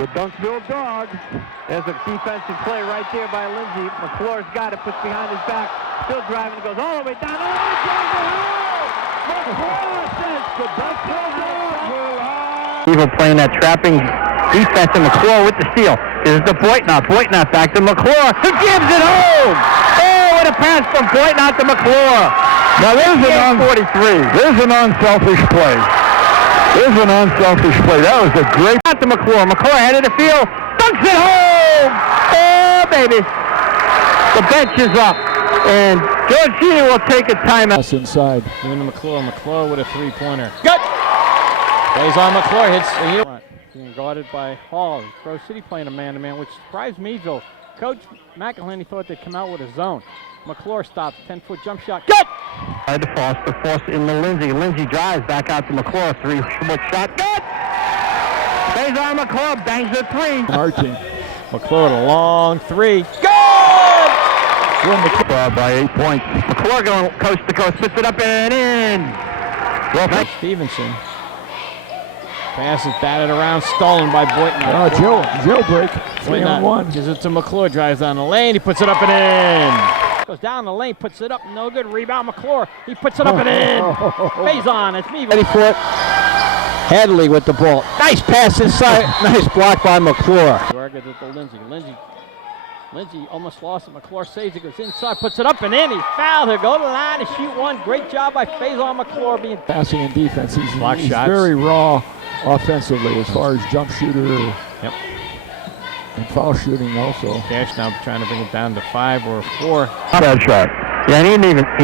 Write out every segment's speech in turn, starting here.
The Dunksville Dogs. There's a defensive play right there by Lindsey. McClure's got it, puts behind his back, still driving, goes all the way down. McClure says the Dunksville Dogs will high. Evil playing that trapping defense, and McClure with the steal. This is the Boitnott. Boitnott back to McClure. He gives it home! Oh, what a pass from Boitnott to McClure. Now there's an unselfish play. There's an unselfish play. That was a great... Out to McClure. McClure head of the field. Dunks it home! Oh, baby. The bench is up. And George Gini will take a timeout. That's inside. Into McClure. McClure with a three-pointer. Good! Faizon McClure hits... Being guarded by Hall. Grove City playing a man-to-man, which surprised me, though. Coach McElhaney thought they'd come out with a zone. McClure stops. 10-foot jump shot. Good! To Foster. Foster into Lindsey. Lindsey drives back out to McClure. Three-foot shot. Good! Faizon McClure bangs a three. Marching. McClure with a long three. Good! By 8 points. McClure going coast to coast. Puts it up and in. Well, Stevenson. Pass is batted around. Stolen by Boitnott. Jailbreak. 3-on-1. Gives it to McClure. Drives down the lane. He puts it up and in. Goes down the lane, puts it up, no good. Rebound, McClure. He puts it up and in. Faizon, it's me. Ready for it. Hadley with the ball. Nice pass inside. Nice block by McClure. Gives it to Lindsey. Lindsey almost lost it. McClure saves it, goes inside, puts it up and in. He fouled. He'll go to the line to shoot one. Great job by Faizon McClure being Passing and defense. He's shots. Very raw offensively as far as jump shooter. Yep. And foul shooting also. Cash now trying to bring it down to 5 or 4. Bad shot. Yeah, he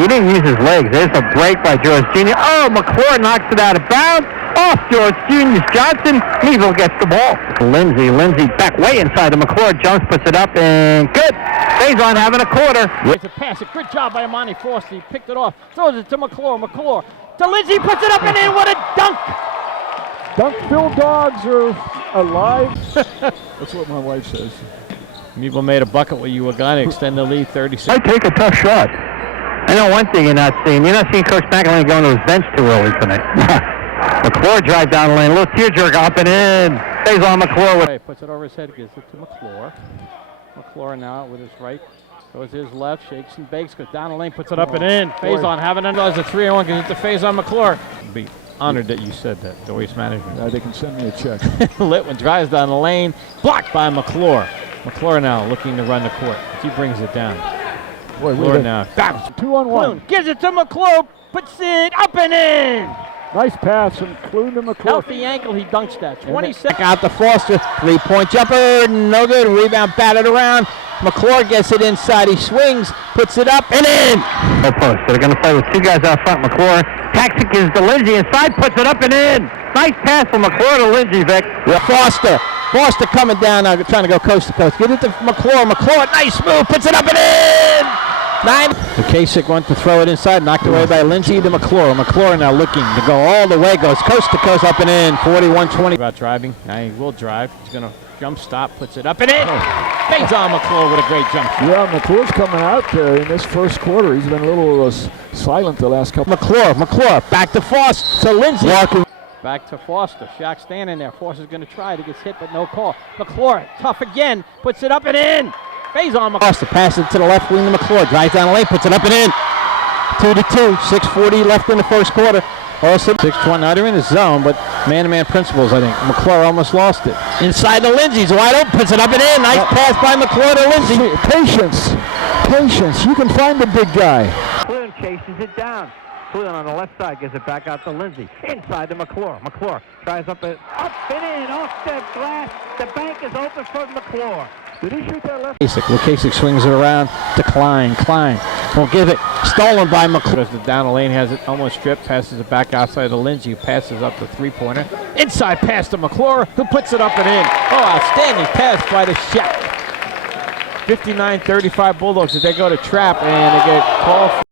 didn't use his legs. There's a break by George Jr. Oh, McClure knocks it out of bounds. Off George Jr. Johnson. Neville gets the ball. Lindsey back way inside to McClure. Jones puts it up and good. Faizon having a quarter. It's a pass. A good job by Amani Foster. He picked it off. Throws it to McClure. McClure to Lindsey. Puts it up and in. What a dunk. Dunksville Dogs are alive. That's what my wife says. Neville made a bucket where you were going to extend the lead 36. I take a tough shot. I know one thing you're not seeing. You're not seeing Coach McElhaney going to his bench too early tonight. McClure drives down the lane. A little tearjerker up and in. Faizon McClure. Puts it over his head. Gives it to McClure. McClure now with his right. Goes to his left. Shakes and bakes. Goes down the lane. Puts it up and in. Faizon having it as a 3-on-1. Gives it to Faizon McClure. Be honored that you said that, the Waste Management. They can send me a check. Litwin drives down the lane. Blocked by McClure. McClure now looking to run the court. He brings it down. Boy, McClure now. 2-on-1. Gives it to McClure. Puts it up and in. Nice pass from Clune to McClure. Healthy ankle. He dunks that. 26. Out to Foster. 3-point jumper. No good. Rebound batted around. McClure gets it inside. He swings. Puts it up and in. No post. They're going to play with two guys out front. McClure. Taxic is to Lindsey inside. Puts it up and in. Nice pass from McClure to Lindsey, Vic. Foster coming down now, trying to go coast to coast. Get it to McClure. McClure, nice move, puts it up and in! 9. Kasich wants to throw it inside, knocked away by Lindsey to McClure. McClure now looking to go all the way, goes coast to coast, up and in, 41-20. About driving, now he will drive. He's going to jump stop, puts it up and in! Faizon McClure with a great jump shot. Yeah, McClure's coming out in this first quarter. He's been a little silent the last couple. McClure, back to Foster, to Lindsey. Back to Foster. Shaq standing there. Foster's going to try. He gets hit, but no call. McClure, tough again. Puts it up and in. Faizon McClure. Foster passes it to the left wing to McClure. Drives down the lane, puts it up and in. 2-2. 6:40 left in the first quarter. Also 6-20. Now they're in the zone, but man-to-man principles, I think. McClure almost lost it. Inside to Lindsey's wide open. Puts it up and in. Nice pass by McClure to Lindsey. Patience. You can find the big guy. Clune chases it down. Clune on the left side gives it back out to Lindsey. Inside to McClure. McClure tries up and in, off the glass. The bank is open for McClure. Did he shoot that left? Kasich swings it around to Klein. Klein won't give it. Stolen by McClure. Down the lane, has it almost stripped. Passes it back outside to Lindsey, who passes up the 3-pointer. Inside pass to McClure, who puts it up and in. Oh, outstanding pass by the Shaq. 59-35 Bulldogs. They go to trap and they get called.